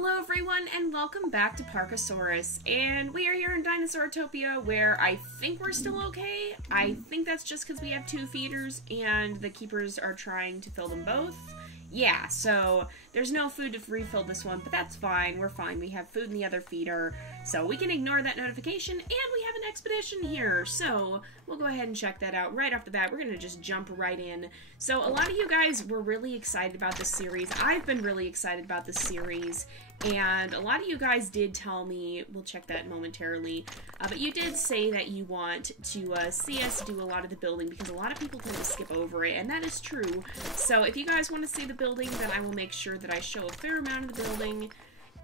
Hello everyone, and welcome back to Parkasaurus, and we are here in Dinosaratopia, where I think we're still okay. I think that's just because we have two feeders, and the keepers are trying to fill them both. Yeah, so there's no food to refill this one, but that's fine, we're fine. We have food in the other feeder, so we can ignore that notification, and we have an expedition here, so we'll go ahead and check that out right off the bat. We're gonna just jump right in. So a lot of you guys were really excited about this series. I've been really excited about this series, and a lot of you guys did tell me, we'll check that momentarily, but you did say that you want to see us do a lot of the building because a lot of people tend to skip over it, and that is true. So if you guys want to see the building, then I will make sure that I show a fair amount of the building.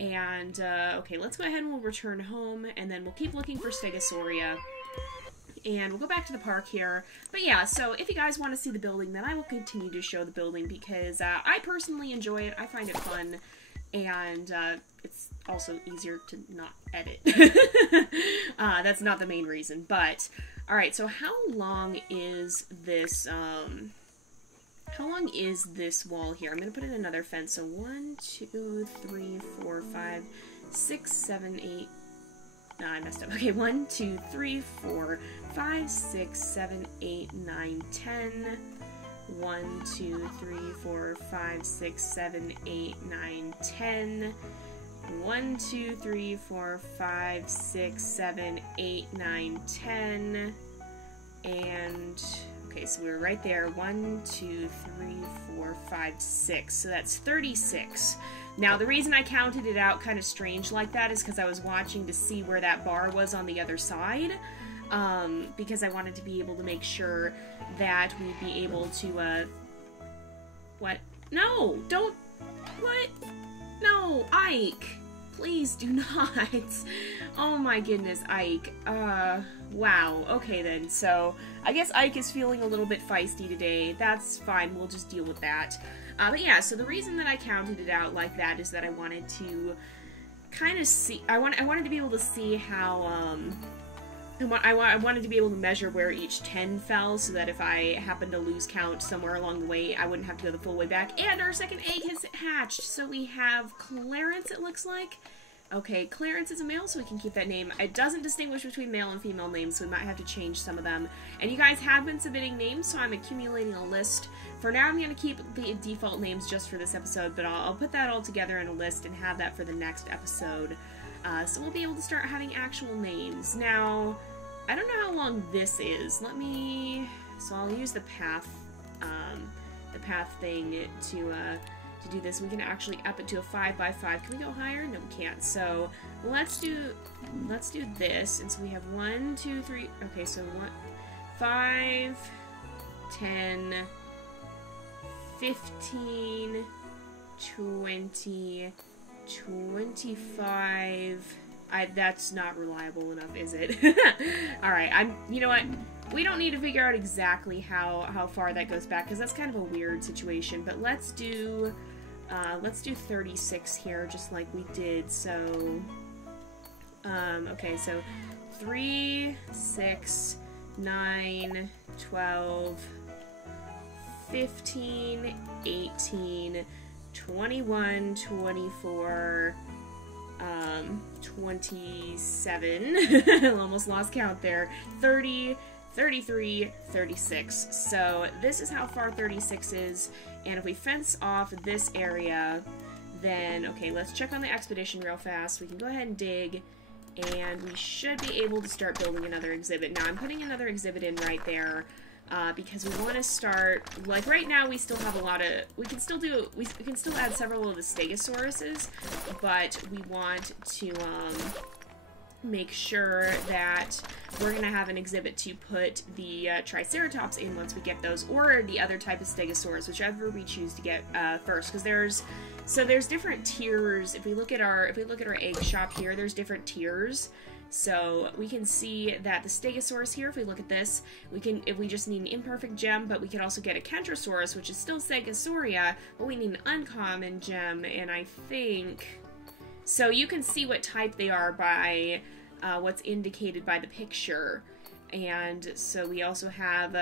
And, okay, let's go ahead and we'll return home, and then we'll keep looking for Stegosauria. And we'll go back to the park here. But yeah, so if you guys want to see the building, then I will continue to show the building because I personally enjoy it. I find it fun. And it's also easier to not edit. That's not the main reason, but alright, so how long is this wall here? I'm gonna put in another fence. So 1, 2, 3, 4, 5, 6, 7, 8. No, I messed up. Okay, 1, 2, 3, 4, 5, 6, 7, 8, 9, 10. 1, 2, 3, 4, 5, 6, 7, 8, 9, 10. 1, 2, 3, 4, 5, 6, 7, 8, 9, 10. And, okay, so we were right there. 1, 2, 3, 4, 5, 6. So that's 36. Now, the reason I counted it out kind of strange like that is because I was watching to see where that bar was on the other side. Because I wanted to be able to make sure that we'd be able to, what? No! Don't! What? No! Ike! Please do not! Oh my goodness, Ike. Wow. Okay then, so I guess Ike is feeling a little bit feisty today. That's fine, we'll just deal with that. But yeah, so the reason that I counted it out like that is that I wanted to kind of see, I wanted to be able to see how, I wanted to be able to measure where each 10 fell, so that if I happened to lose count somewhere along the way, I wouldn't have to go the full way back. And our second egg has hatched, so we have Clarence, it looks like. Okay, Clarence is a male, so we can keep that name. It doesn't distinguish between male and female names, so we might have to change some of them. And you guys have been submitting names, so I'm accumulating a list. For now, I'm going to keep the default names just for this episode, but I'll put that all together in a list and have that for the next episode. So we'll be able to start having actual names. Now, I don't know how long this is. So I'll use the path thing to do this. We can actually up it to a 5x5. Can we go higher? No, we can't. So let's do this. And so we have 1, 2, 3. Okay, so 5, 10, 15, 20, 25. That's not reliable enough, is it? Alright, you know what? We don't need to figure out exactly how far that goes back, because that's kind of a weird situation, but let's do 36 here, just like we did, so, okay, so 3, 6, 9, 12, 15, 18, 21, 24, 27, almost lost count there, 30, 33, 36. So this is how far 36 is, and if we fence off this area, then, okay, let's check on the expedition real fast. We can go ahead and dig, and we should be able to start building another exhibit. Now, I'm putting another exhibit in right there, because we want to start, like, right now we still have a lot of, we can still add several of the Stegosauruses, but we want to, make sure that we're going to have an exhibit to put the Triceratops in once we get those, or the other type of Stegosaurus, whichever we choose to get first, because there's different tiers. If we look at our egg shop here, there's different tiers. So we can see that the Stegosaurus here, if we look at this, if we just need an imperfect gem, but we can also get a Kentrosaurus, which is still Stegosauria, but we need an uncommon gem, and I think, so you can see what type they are by what's indicated by the picture. And so we also have,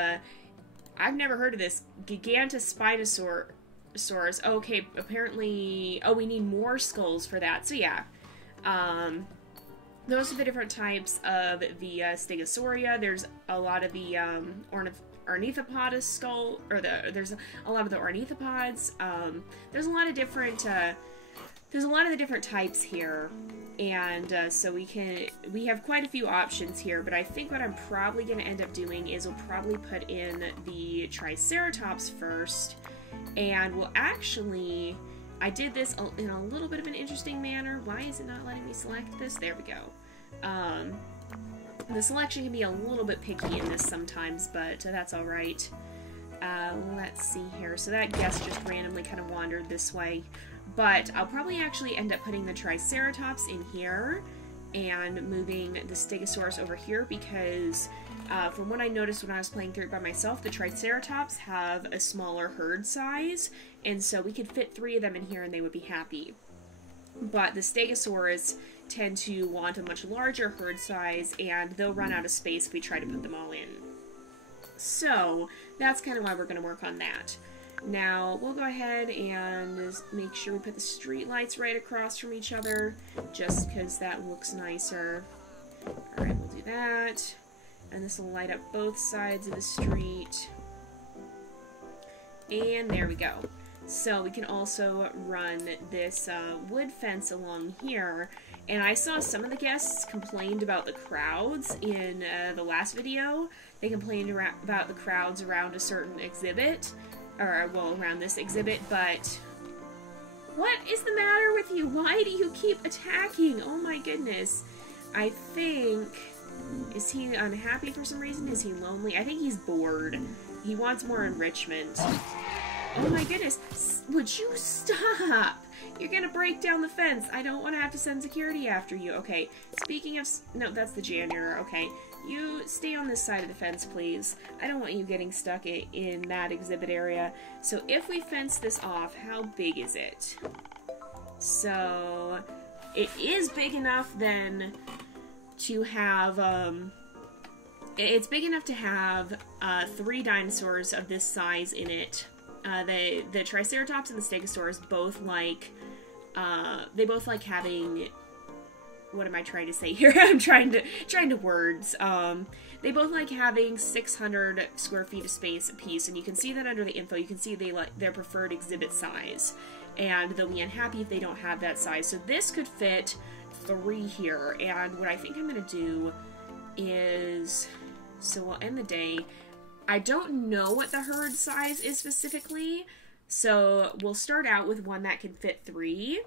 I've never heard of this, Gigantospinosaur, Stegosaurus. Okay, apparently... Oh, we need more skulls for that. So yeah. Those are the different types of the Stegosauria. There's a lot of the ornithopods skull, or there's a lot of the ornithopods. There's a lot of different there's a lot of the different types here, and so we have quite a few options here. But I think what I'm probably going to end up doing is we'll probably put in the Triceratops first, and we'll actually. I did this in a little bit of an interesting manner. Why is it not letting me select this? There we go. The selection can be a little bit picky in this sometimes, but that's alright. Let's see here. So that guest just randomly kind of wandered this way. But I'll probably actually end up putting the Triceratops in here and moving the Stegosaurus over here because from what I noticed when I was playing through it by myself, the Triceratops have a smaller herd size, and so we could fit 3 of them in here and they would be happy. But the Stegosaurus tend to want a much larger herd size, and they'll run out of space if we try to put them all in. So that's kind of why we're going to work on that. Now, we'll go ahead and make sure we put the street lights right across from each other, just because that looks nicer. Alright, we'll do that. And this will light up both sides of the street. And there we go. So we can also run this wood fence along here. And I saw some of the guests complained about the crowds in the last video. They complained about the crowds around a certain exhibit. Or, well, around this exhibit, but... What is the matter with you? Why do you keep attacking? Oh my goodness. I think... Is he unhappy for some reason? Is he lonely? I think he's bored. He wants more enrichment. Oh my goodness. Would you stop? You're gonna break down the fence. I don't want to have to send security after you. Okay. Speaking of... No, that's the janitor. Okay. You stay on this side of the fence, please. I don't want you getting stuck in that exhibit area. So if we fence this off, how big is it? So it is big enough then to have, it's big enough to have 3 dinosaurs of this size in it. The Triceratops and the Stegosaurus both like, they both like having... What am I trying to say here? I'm trying to words. They both like having 600 square feet of space apiece, and you can see that under the info. You can see they like their preferred exhibit size, and they'll be unhappy if they don't have that size. So this could fit 3 here, and what I think I'm gonna do is, so we'll end the day. I don't know what the herd size is specifically, so we'll start out with one that can fit 3.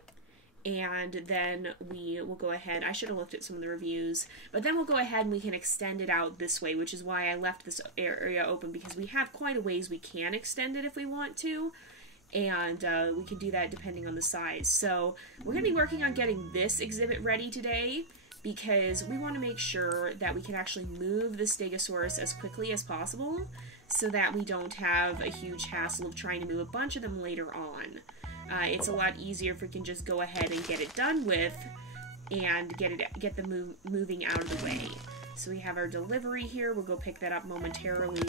And then we will go ahead, I should have looked at some of the reviews, but then we'll go ahead and we can extend it out this way, which is why I left this area open, because we have quite a ways we can extend it if we want to, and we can do that depending on the size. So we're going to be working on getting this exhibit ready today, because we want to make sure that we can actually move the Stegosaurus as quickly as possible, so that we don't have a huge hassle of trying to move a bunch of them later on. It's a lot easier if we can just go ahead and get it done with and get the moving out of the way. So we have our delivery here. We'll go pick that up momentarily.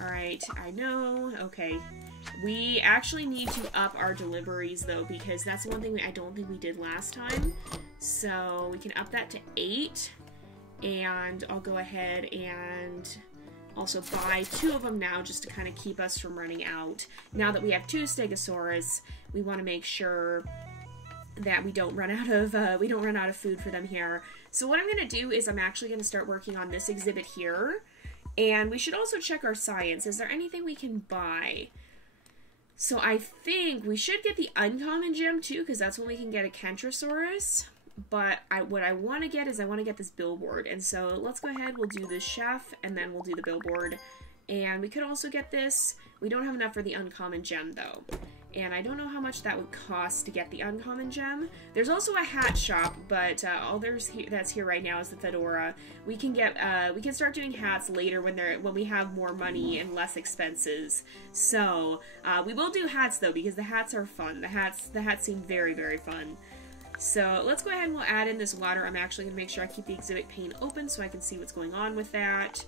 Alright, I know. Okay. We actually need to up our deliveries, though, because that's one thing I don't think we did last time. So we can up that to 8. And I'll go ahead and... also buy 2 of them now just to kind of keep us from running out. Now that we have 2 Stegosaurus, we want to make sure that we don't run out of food for them here. So what I'm going to do is I'm actually going to start working on this exhibit here. And we should also check our science. Is there anything we can buy? So I think we should get the uncommon gem too, because that's when we can get a Kentrosaurus. But what I want to get is I want to get this billboard. And so let's go ahead, we'll do the chef, and then we'll do the billboard. And we could also get this. We don't have enough for the uncommon gem, though. And I don't know how much that would cost to get the uncommon gem. There's also a hat shop, but all that's here right now is the fedora. We can start doing hats later when we have more money and less expenses. So we will do hats though, because the hats are fun. The hats seem very, very fun. So let's go ahead and we'll add in this water. I'm actually going to make sure I keep the exhibit pane open so I can see what's going on with that.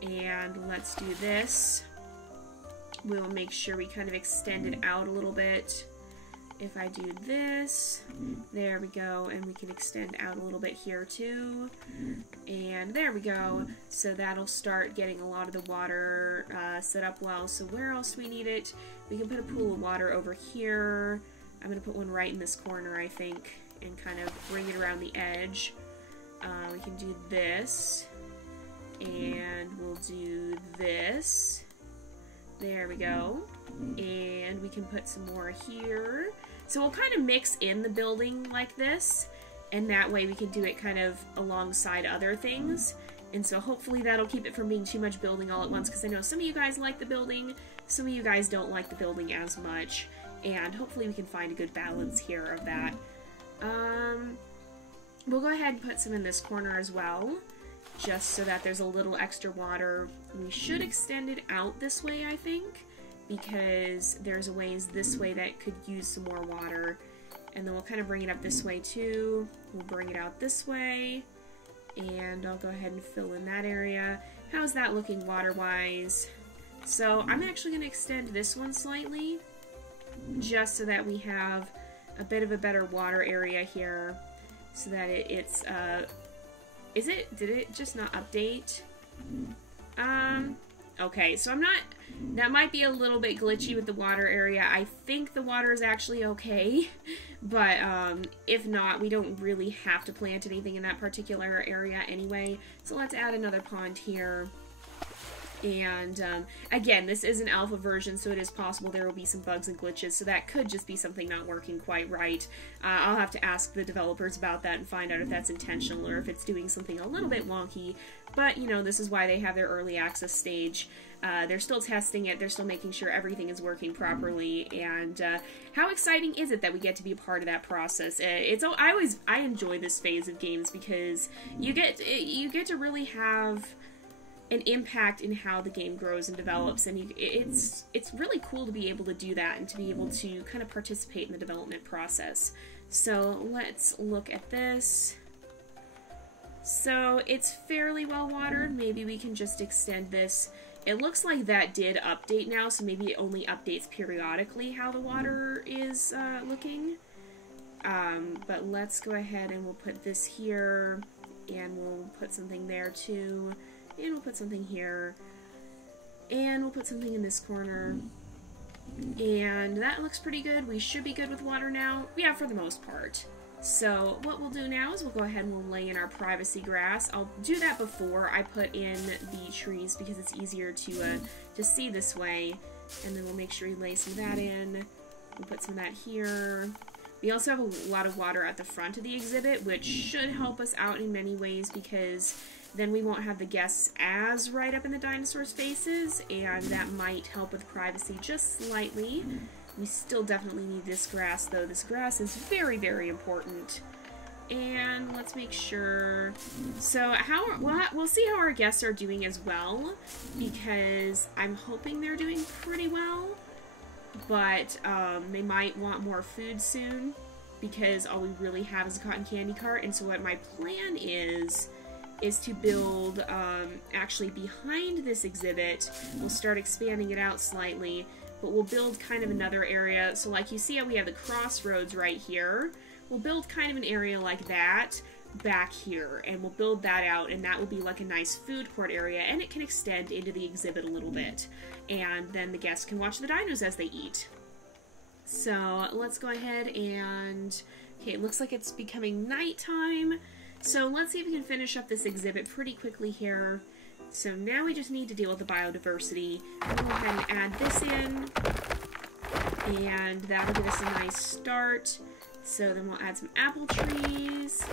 And let's do this. we'll make sure we kind of extend it out a little bit. If I do this, there we go, and we can extend out a little bit here too, and there we go. So that'll start getting a lot of the water set up well. So where else do we need it? We can put a pool of water over here. I'm going to put one right in this corner, I think, and kind of bring it around the edge. We can do this, and we'll do this. There we go. And we can put some more here. So we'll kind of mix in the building like this, and that way we can do it kind of alongside other things. And so hopefully that'll keep it from being too much building all at once, because I know some of you guys like the building, some of you guys don't like the building as much, and hopefully we can find a good balance here of that. We'll go ahead and put some in this corner as well, just so that there's a little extra water. We should extend it out this way, I think, because there's a ways this way that could use some more water. And then we'll kind of bring it up this way too. We'll bring it out this way, and I'll go ahead and fill in that area. How's that looking water-wise? So I'm actually going to extend this one slightly, just so that we have a bit of a better water area here, so that it's did it just not update? Okay, so that might be a little bit glitchy with the water area. I think the water is actually okay, but if not, we don't really have to plant anything in that particular area anyway. So let's add another pond here. And again, this is an alpha version, so it is possible there will be some bugs and glitches, so that could just be something not working quite right. I'll have to ask the developers about that and find out if that's intentional or if it's doing something a little bit wonky. But, you know, this is why they have their early access stage. They're still testing it, they're still making sure everything is working properly, and how exciting is it that we get to be a part of that process? I enjoy this phase of games because you get to really have an impact in how the game grows and develops, and it's really cool to be able to do that and to be able to kind of participate in the development process. So let's look at this. So it's fairly well watered. Maybe we can just extend this. It looks like that did update now, so maybe it only updates periodically how the water is looking. But let's go ahead and we'll put this here, and we'll put something there too. And we'll put something here, and we'll put something in this corner, and that looks pretty good. We should be good with water now. Yeah, for the most part. So what we'll do now is we'll go ahead and we'll lay in our privacy grass. I'll do that before I put in the trees because it's easier to see this way, and then we'll make sure we lay some of that in. We'll put some of that here. We also have a lot of water at the front of the exhibit, which should help us out in many ways because then we won't have the guests as right up in the dinosaurs' faces, and that might help with privacy just slightly. We still definitely need this grass, though. This grass is very, very important. And let's make sure. So we'll see how our guests are doing as well, because I'm hoping they're doing pretty well, but they might want more food soon, because all we really have is a cotton candy cart. And so what my plan is to build, actually behind this exhibit, we'll start expanding it out slightly, but we'll build kind of another area. So like you see how we have the crossroads right here, we'll build kind of an area like that back here, and we'll build that out, and that will be like a nice food court area, and it can extend into the exhibit a little bit, and then the guests can watch the dinos as they eat. So let's go ahead and, okay, it looks like it's becoming nighttime. So let's see if we can finish up this exhibit pretty quickly here. So now we just need to deal with the biodiversity. We'll go ahead and add this in, and that'll give us a nice start. So then we'll add some apple trees.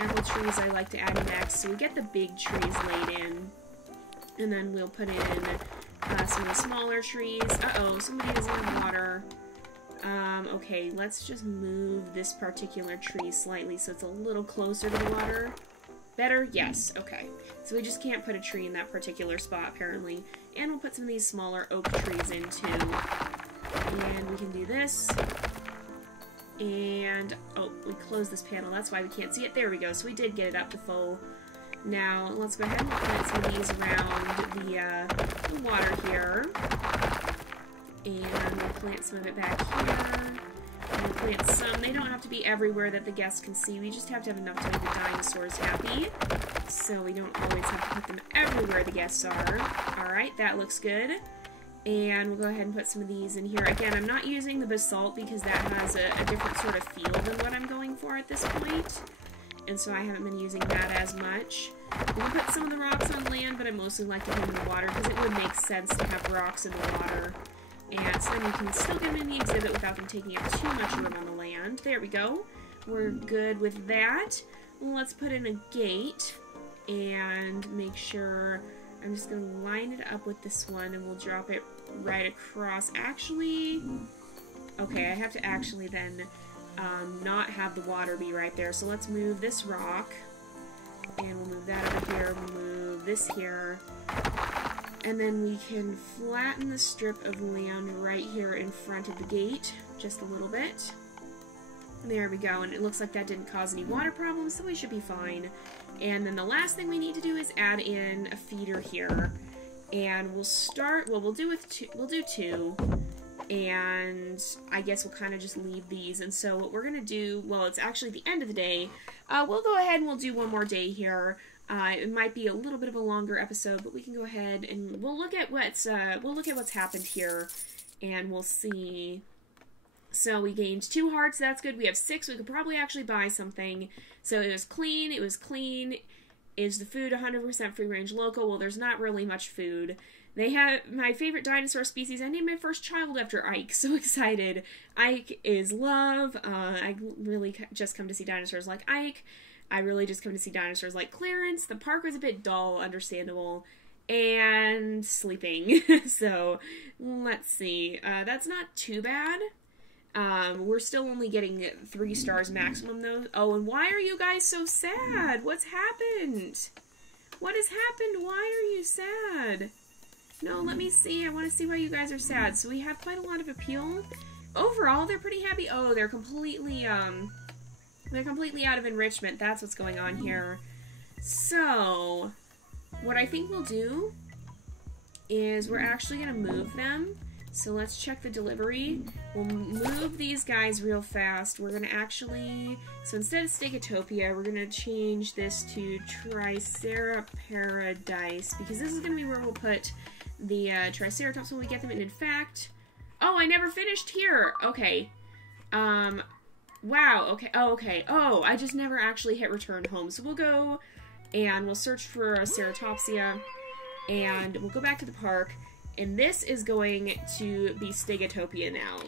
Apple trees I like to add next, so we get the big trees laid in. And then we'll put in some of the smaller trees. Uh-oh, somebody doesn't have water. Okay, let's just move this particular tree slightly so it's a little closer to the water. Better? Yes. Okay. So we just can't put a tree in that particular spot, apparently. And we'll put some of these smaller oak trees in, too. And we can do this. And, oh, we closed this panel. That's why we can't see it. There we go. So we did get it up to full. Now, let's go ahead and plant some of these around the water here. And we'll plant some of it back here. And we'll plant some. They don't have to be everywhere that the guests can see. We just have to have enough to make the dinosaurs happy. So we don't always have to put them everywhere the guests are. Alright, that looks good. And we'll go ahead and put some of these in here. Again, I'm not using the basalt because that has a different sort of feel than what I'm going for at this point. And so I haven't been using that as much. We'll put some of the rocks on land, but I mostly like to put them in the water because it would make sense to have rocks in the water. And so then you can still get them in the exhibit without them taking up too much room on the land. There we go. We're good with that. Let's put in a gate and make sure... I'm just going to line it up with this one and we'll drop it right across. Actually... Okay, I have to actually then not have the water be right there. So let's move this rock. And we'll move that over here. We'll move this here. And then we can flatten the strip of land right here in front of the gate, just a little bit. There we go, and it looks like that didn't cause any water problems, so we should be fine. And then the last thing we need to do is add in a feeder here. And we'll start, well, we'll do two, and I guess we'll kind of just leave these. And so what we're going to do, well, it's actually the end of the day. We'll go ahead and we'll do one more day here. It might be a little bit of a longer episode, but we can go ahead and we'll look at what's happened here, and we'll see. So we gained 2 hearts. That's good. We have 6. We could probably actually buy something. So it was clean. It was clean. Is the food 100% free range local? Well, there's not really much food. They have my favorite dinosaur species. I named my first child after Ike. So excited. Ike is love. I really just come to see dinosaurs like Ike. I really just come to see dinosaurs like Clarence. The park was a bit dull, understandable, and sleeping. So, let's see. That's not too bad. We're still only getting 3 stars maximum, though. Oh, and why are you guys so sad? What's happened? What has happened? Why are you sad? No, let me see. I want to see why you guys are sad. So we have quite a lot of appeal. Overall, they're pretty happy. Oh, they're completely out of enrichment. That's what's going on here. So, what I think we'll do is we're actually going to move them. So let's check the delivery. We'll move these guys real fast. We're going to actually... So instead of Stegatopia, we're going to change this to Triceratops because this is going to be where we'll put the Triceratops when we get them. And in fact... Oh, I never finished here! Okay. Wow, okay. Oh, okay. Oh, I just never actually hit return home. So we'll go and we'll search for a Ceratopsia and we'll go back to the park. And this is going to be Stegatopia now.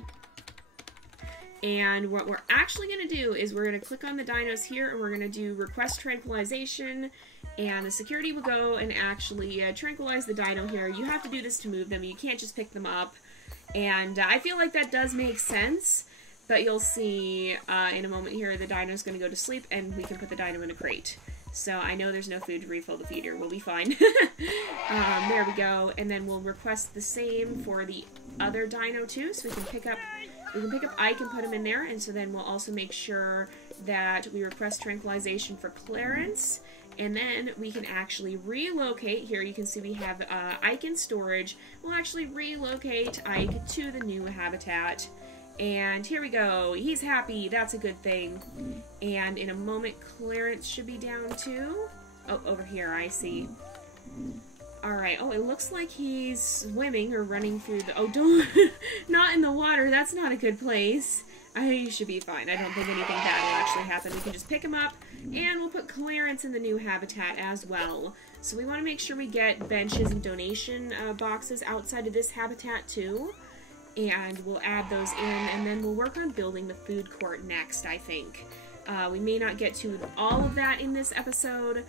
And what we're actually going to do is we're going to click on the dinos here and we're going to do request tranquilization. And the security will go and actually tranquilize the dino here. You have to do this to move them. You can't just pick them up. And I feel like that does make sense. But you'll see in a moment here the dino's going to go to sleep and we can put the dino in a crate. So I know there's no food to refill the feeder. We'll be fine. There we go. And then we'll request the same for the other dino too. So we can pick up Ike and put him in there. And so then we'll also make sure that we request tranquilization for Clarence. And then we can actually relocate. Here you can see we have Ike in storage. We'll actually relocate Ike to the new habitat. And here we go. He's happy. That's a good thing. And in a moment, Clarence should be down too. Oh, over here. I see. Alright. Oh, it looks like he's swimming or running through the... Oh, don't... Not in the water. That's not a good place. He should be fine. I don't think anything bad will actually happen. We can just pick him up, and we'll put Clarence in the new habitat as well. So we want to make sure we get benches and donation boxes outside of this habitat too. And we'll add those in, and then we'll work on building the food court next, I think. We may not get to all of that in this episode,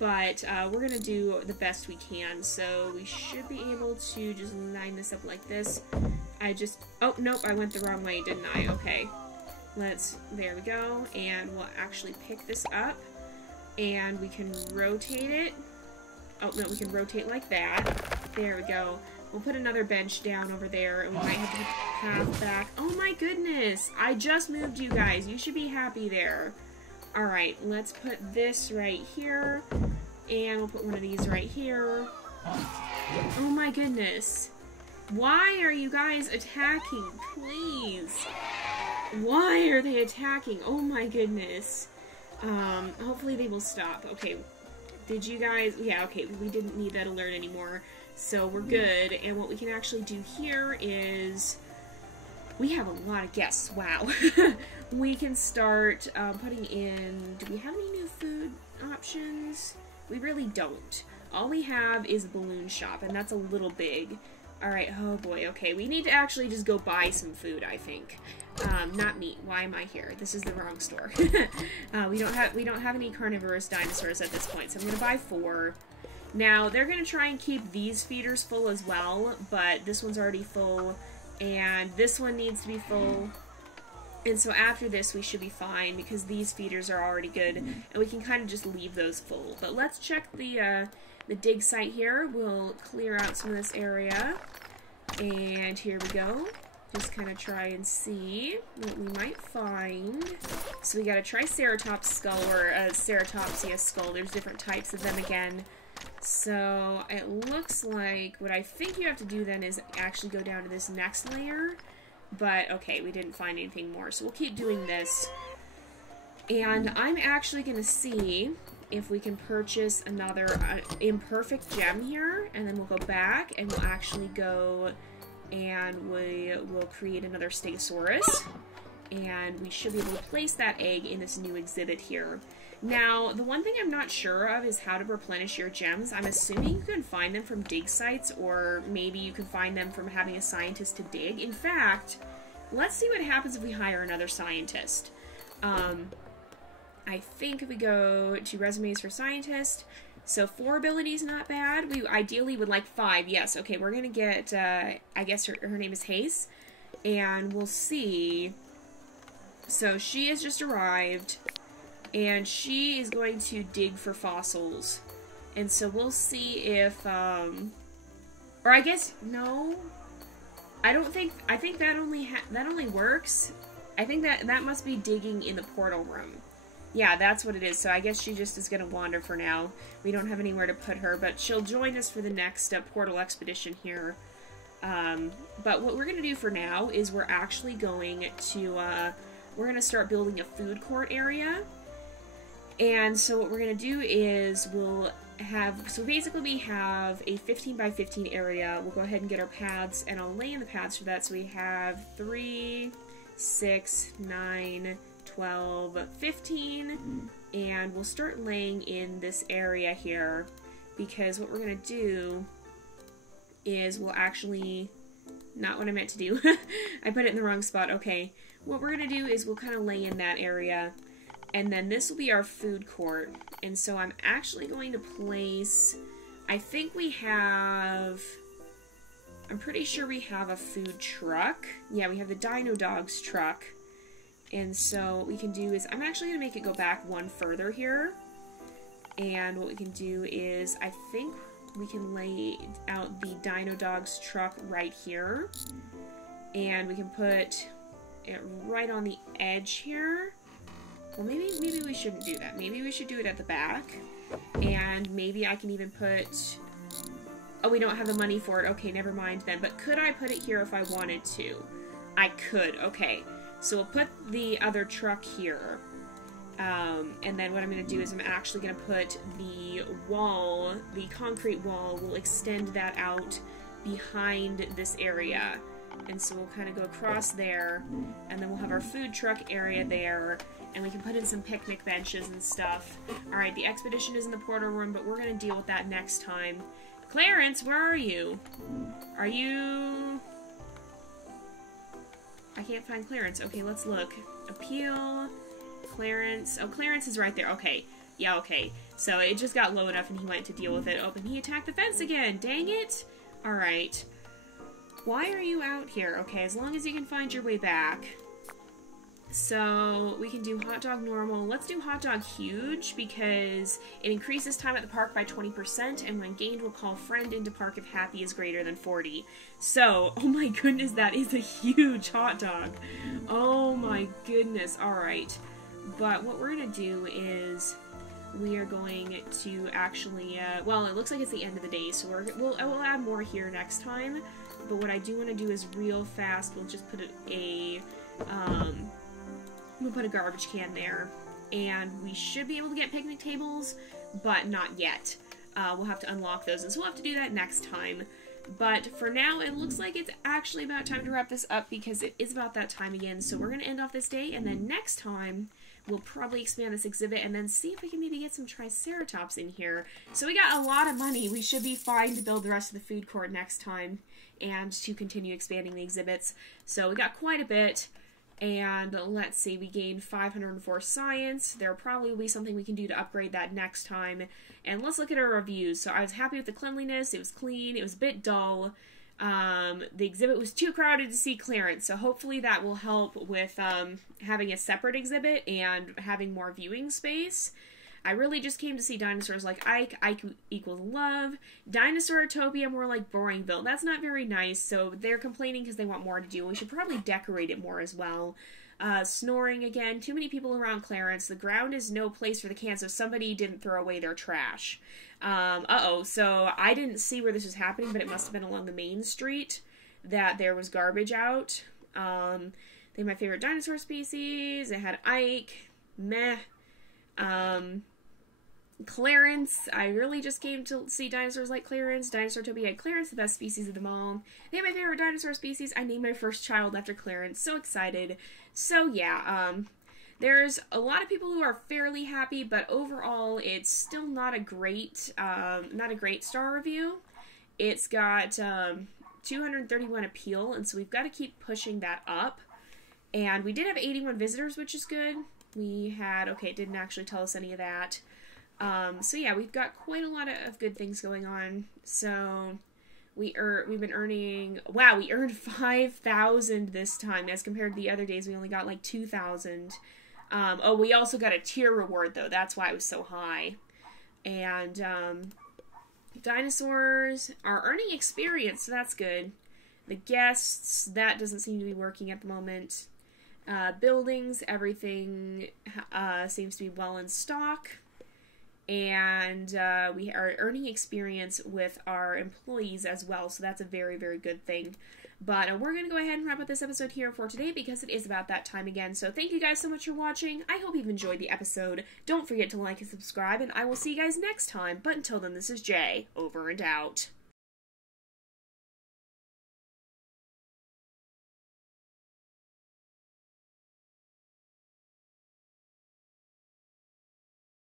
but we're going to do the best we can. So we should be able to just line this up like this. Oh, nope, I went the wrong way, didn't I? Okay. There we go, and we'll actually pick this up, and we can rotate it. Oh, no, we can rotate like that. There we go. We'll put another bench down over there, and we might have to put the path back. Oh my goodness! I just moved you guys. You should be happy there. Alright, let's put this right here, and we'll put one of these right here. Oh my goodness. Why are you guys attacking? Please. Why are they attacking? Oh my goodness. Hopefully they will stop. Okay. Did you guys... Yeah, okay. We didn't need that alert anymore. So we're good. And what we can actually do here is... We have a lot of guests. Wow. We can start putting in... Do we have any new food options? We really don't. All we have is Balloon Shop, and that's a little big. Alright, oh boy, okay. We need to actually just go buy some food, I think. Not meat. Why am I here? This is the wrong store. We don't have any carnivorous dinosaurs at this point, so I'm gonna buy 4. Now, they're gonna try and keep these feeders full as well, but this one's already full, and this one needs to be full. And so after this, we should be fine, because these feeders are already good, and we can kind of just leave those full. But let's check the dig site here. We'll clear out some of this area. And here we go. Just kind of try and see what we might find. So we got a Triceratops skull, or a Ceratopsia skull. There's different types of them again. So it looks like what I think you have to do then is actually go down to this next layer. But okay, we didn't find anything more. So we'll keep doing this. And I'm actually going to see if we can purchase another imperfect gem here, and then we'll go back and we'll actually go and we will create another Stegosaurus, and we should be able to place that egg in this new exhibit here. Now, the one thing I'm not sure of is how to replenish your gems. I'm assuming you can find them from dig sites, or maybe you can find them from having a scientist to dig. In fact, let's see what happens if we hire another scientist. I think if we go to resumes for scientist, so 4 abilities, not bad. We ideally would like 5. Yes, okay, we're gonna get, I guess her name is Hayes, and we'll see. So she has just arrived, and she is going to dig for fossils. And so we'll see if, or I guess, no. I think that only works. I think that must be digging in the portal room. Yeah, that's what it is. So I guess she just is going to wander for now. We don't have anywhere to put her, but she'll join us for the next portal expedition here. But what we're going to do for now is we're actually going to, we're going to start building a food court area. And so what we're going to do is we'll have, so basically we have a 15 by 15 area. We'll go ahead and get our paths, and I'll lay in the paths for that. So we have 3, 6, 9, 12, 15, and we'll start laying in this area here, because what we're going to do is we'll actually, not what I meant to do, I put it in the wrong spot, okay. What we're going to do is we'll kind of lay in that area, and then this will be our food court, and so I'm actually going to place, I think we have, I'm pretty sure we have a food truck. Yeah, we have the Dino Dogs truck. And so what we can do is, I'm actually going to make it go back one further here. And what we can do is, I think we can lay out the Dino Dogs truck right here. And we can put it right on the edge here. Well, maybe we shouldn't do that. Maybe we should do it at the back. And maybe I can even put... Oh, we don't have the money for it. Okay, never mind then. But could I put it here if I wanted to? I could. Okay. So we'll put the other truck here, and then what I'm going to do is I'm actually going to put the wall, the concrete wall, we'll extend that out behind this area. And so we'll kind of go across there, and then we'll have our food truck area there, and we can put in some picnic benches and stuff. Alright, the expedition is in the portal room, but we're going to deal with that next time. Clarence, where are you? Are you... I can't find Clarence. Okay, let's look. Appeal, Clarence. Oh, Clarence is right there. Okay. Yeah, okay. So it just got low enough and he went to deal with it. Oh, and he attacked the fence again. Dang it. Alright. Why are you out here? Okay, as long as you can find your way back. So we can do hot dog normal. Let's do hot dog huge because it increases time at the park by 20%, and when gained will call friend into park if happy is greater than 40. So, oh my goodness, that is a huge hot dog. Oh my goodness. Alright. But what we're going to do is we are going to actually, well, it looks like it's the end of the day, so we'll add more here next time. but what I do want to do is real fast, we'll just put we'll put a garbage can there. And we should be able to get picnic tables, but not yet. We'll have to unlock those, and so we'll have to do that next time. But for now, it looks like it's actually about time to wrap this up, because it is about that time again. So we're going to end off this day, and then next time, we'll probably expand this exhibit and then see if we can maybe get some Triceratops in here. So we got a lot of money. We should be fine to build the rest of the food court next time and to continue expanding the exhibits. So we got quite a bit. And let's see, we gained 504 science. There probably will be something we can do to upgrade that next time. And let's look at our reviews. So I was happy with the cleanliness. It was clean. It was a bit dull. The exhibit was too crowded to see clearance. So hopefully that will help with having a separate exhibit and having more viewing space. I really just came to see dinosaurs like Ike. Ike equals love. Dinosaratopia, more like Boringville. That's not very nice, so they're complaining because they want more to do. We should probably decorate it more as well. Snoring again. Too many people around Clarence. The ground is no place for the cans, so somebody didn't throw away their trash. Uh-oh. So I didn't see where this was happening, but it must have been along the main street that there was garbage out. They had my favorite dinosaur species. It had Ike. Meh. Clarence, I really just came to see dinosaurs like Clarence. Dinosaurtopia had Clarence, the best species of them all. They had my favorite dinosaur species. I named my first child after Clarence. So excited. So yeah, there's a lot of people who are fairly happy, but overall, it's still not a great star review. It's got 231 appeal, and so we've got to keep pushing that up. And we did have 81 visitors, which is good. We had, okay, it didn't actually tell us any of that. So yeah, we've got quite a lot of good things going on. So we've been earning, wow, we earned 5,000 this time as compared to the other days we only got like 2,000. Oh, we also got a tier reward though. That's why it was so high. And dinosaurs are earning experience, so that's good. The guests, that doesn't seem to be working at the moment. Buildings, everything seems to be well in stock. And we are earning experience with our employees as well, so that's a very, very good thing. But we're going to go ahead and wrap up this episode here for today because it is about that time again. So thank you guys so much for watching. I hope you've enjoyed the episode. Don't forget to like and subscribe, and I will see you guys next time. But until then, this is Jay, over and out.